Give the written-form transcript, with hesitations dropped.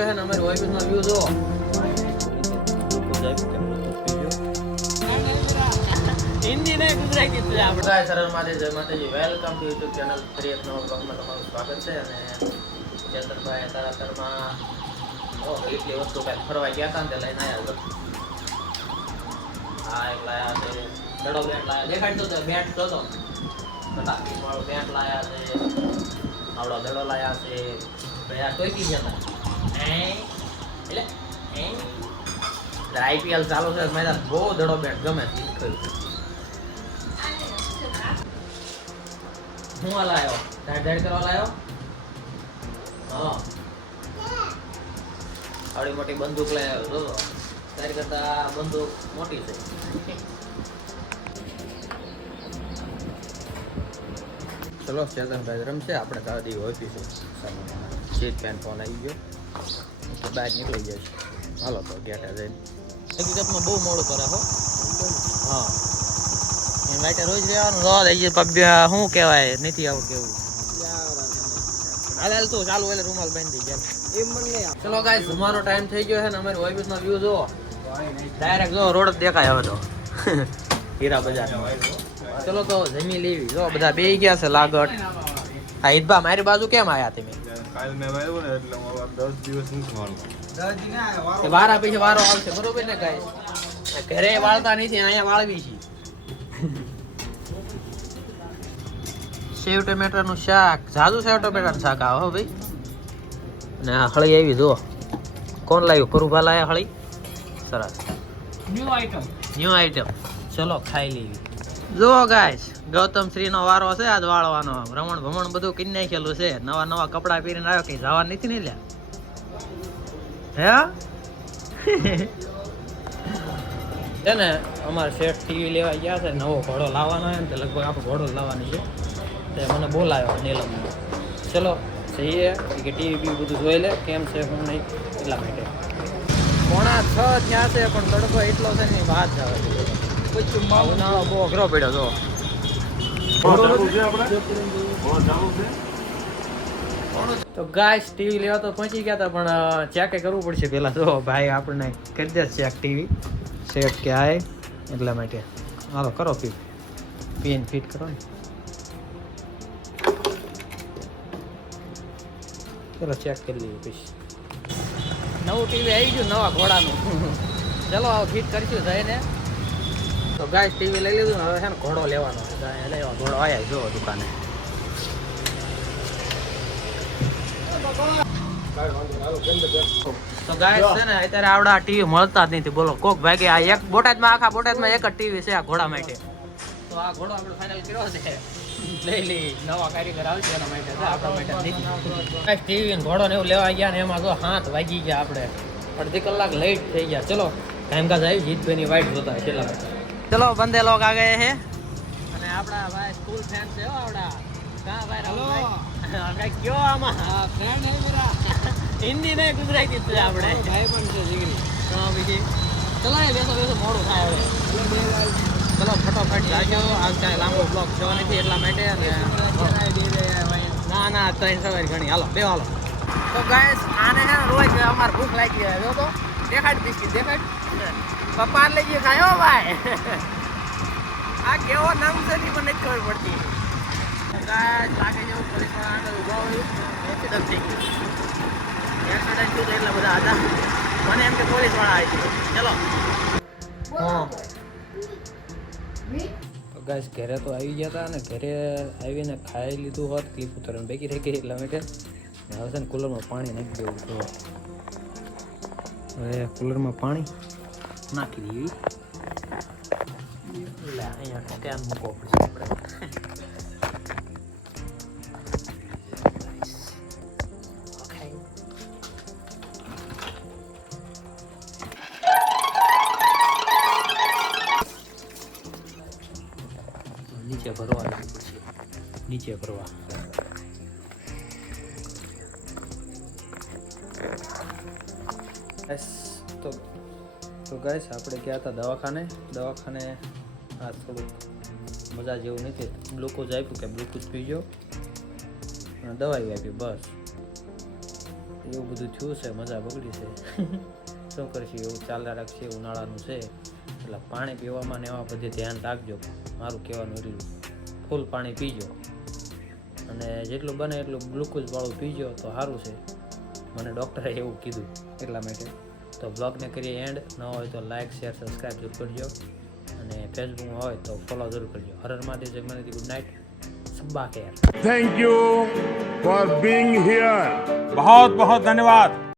है ना मेरे वाइफ में व्यू जो हिंदी नहीं गुजराती છે આપણે ગાય સરળ માથે જય માતાજી વેલકમ ટુ YouTube ચેનલ ફરી એક નવા બ્લોગમાં તમારું સ્વાગત છે અને ચેતનભાઈ તારાતરમાં એટલી વસ્તુ કાંઈ ફરવા ગયા હતા ને તે લઈને આવ્યા હા એક લાયા છે દડો બેટ લાયા દેખાડતો તો બેટ જોતો ફટાકી વાળો બેટ લાયા છે આવડો દડો લાયા છે ભાઈ આ ટોકી ગયા હતા એટલે આઈપીએલ ચાલુ છે મેદાન બહુ દડો બેટ ગમે હું આ લાયો ધાડ કરવા લાયો હા આવડી મોટી બંદૂક લઈ આવ્યો જો તારી કરતા બંદૂક મોટી છે ચલો ચેતનભાઈ રમશે આપણે દાદી ઓફિસ સીટ પેન ફોન આવી ગયો બહાર નીકળી જાય હાલો તો ગેટા જઈને હકીકતમાં બહુ મોડું કરે હો હા એ માટે રોજ રહેવાનું રોજ આવી જાય શું કહેવાય નથી આવું કેવું હાલ તો ચાલુ એટલે રૂમાલ બાંધી ગયા એમ મને ચલો ગાઈસ જમવાનો ટાઈમ થઈ ગયો છે ને અમારી ઓફિસનો વ્યૂ જો ડાયરેક્ટ જો રોડ દેખાય હવે તો હીરા બજાર ચલો તો જમી લેવી જો બધા બેહી ગયા છે લાગટ આ ઈદબા મારી બાજુ કેમ આયા તમે કાલ મેં આવ્યો ને એટલે 10 દિવસ નથી વાળવાનો 10 દિન આયા વારા પછી વારો આવશે બરોબર ને ગાઈસ ઘરે વાળતા નથી અહીંયા વાળવી છે સેવ ટમેટાનું શાક જાદુ સેવ ટમેટાનું શાક આવો ભાઈ ને આ હળી આવી જો કોણ લાવ્યું ફરુભા લાયા હળી સરસ ન્યુ આઈટમ ચલો ખાઈ લેવી જો ગાઈસ ગૌતમ શ્રી નો વારો છે આજ વાળવાનો રમણ ભમણ બધું કરી નાખેલું છે નવા નવા કપડા પહેરીને આવ્યો કઈ જવા નથી ને લ્યા હે છે ને અમારે શેઠ ટીવી લેવા ગયા છે નવો ઘોડો લાવવાનો હોય ને તો લગભગ આપણે ઘોડો લાવવાની છે તે મને બોલાવ્યો નીલમ ચલો જઈએ કે ટીવી બધું જોઈ લે કેમ છે શું નહીં એટલા માટે 5:30 થયા છે પણ તડકો એટલો છે ને વાત આવે પછી ઉનાળો બહુ અઘરો પડ્યો જો તો ગાઈસ ટીવી લેવા તો પહોંચી ગયા હતા પણ ચેક કરવું પડશે પેલા તો ભાઈ આપણને કરી દે ચેક ટીવી સેટ કે આય એટલા માટે હાલો કરો પીન ફિટ કરો ને ચલો ચેક કરી લઈએ પછી નવું ટીવી આવી ગયું નવા ઘોડાનું ચલો હવે ફિટ કરીશું જઈને તો ગાઈસ ટીવી લઈ લીધું હવે છે ને ઘોડો લેવાનો એટલે ઘોડો આવ્યા જો દુકાને તો ગાઈસ છે ને અત્યારે આવડા ટીવી મળતા જ નથી બોલો કોક ભાગે આ એક બોટાદમાં આખા બોટાદમાં એક જ ટીવી છે આ ઘોડા માટે તો આ ઘોડો આપણે ફાઇનલ કર્યો છે લઈ લઈ નવા કારીગર આવશે એના માટે આપણા માટે નથી ટીવી ને ઘોડો ને એવું લેવા ગયા ને એમાં જો 7 વાગી ગયા આપણે અડધી કલાક લેટ થઈ ગયા ચલો ટાઈમ કાજ આવી જીતભાઈની વાઇટ જોતા છેલ્લા માટે ચલો બંદે લોગ આ ગયે હે અને આપણા ભાઈ સ્કૂલ ફ્રેન્ડ છે હો આવડા ક્યાં ભાઈ હેલો કઈ કયો આમાં ફ્રેન્ડ હે મેરા હિન્દી નહીં ગુજરાતી છે આપણે ભાઈ પણ છે જીગરી તો બીજી ચલો એ બેસો મોડું થાય હવે ચલો ફટોફટ જાજો આજ કાંઈ લાંબો બ્લોગ થયો નથી એટલા માટે અને ના 3 સવારી ઘણી હાલો બે હાલો તો ગાઈસ આને હે રોજ અમાર ભૂખ લાગી જાય જો તો દેખાડ બિસ્કિટ દેખાડ પપ્પા લઈ ગયો ખાયો ભાઈ આ કેવો નામ છે ની મને ખબર પડતી ગાઈસ લાગે જેવું પોલીસ વાળા આગળ ઉભા હોય એક્સિડન્ટ થઈ ગયું એક્સિડન્ટ થયું એટલા બધા હતા મને એમ કે પોલીસ વાળા આવી ચલો હા ગાઈસ ઘરે તો આવી ગયા હતા ને ઘરે આવીને ખાઈ લીધું હોત ક્લિપ ઉતારવાની બાકી રહી ગઈ એટલા માટે હવે છે ને કુલરમાં પાણી નાખી દેવું તો હવે કુલરમાં પાણી નાખી દેવી એટલે અહીંયા સ્ટેન્ડ મૂકવો પડશે આપણે નીચે ભરવા પડશે નીચે ભરવા તો ગાઈસ આપણે ગયા હતા દવાખાને આ થોડુંક મજા જેવું નથી ગ્લુકોઝ આપ્યું કે ગ્લુકોઝ પીજો અને દવાઈ આપી બસ એવું બધું થયું છે, મજા બગડી છે. શું કરશું, એવું ચાલ્યા રાખશે, ઉનાળાનું છે એટલે પાણી પીવામાં ને એવા બધે ધ્યાન રાખજો. મારું કહેવાનું એટલું, ફૂલ પાણી પીજો અને જેટલું બને એટલું ગ્લુકોઝવાળું પીજો તો સારું છે. મને ડૉક્ટરે એવું કીધું એટલા માટે. તો બ્લોગને કરીએ એન્ડ. ન હોય તો લાઇક શેર સબસ્ક્રાઈબ જરૂર કરજો અને ફેસબુકમાં હોય તો ફોલો જરૂર કરજો. હર હર મહાદેવ, જય માતાજી, ગુડ નાઇટ, સબ્બા ખેર. Thank you for being here. बहुत बहुत धन्यवाद.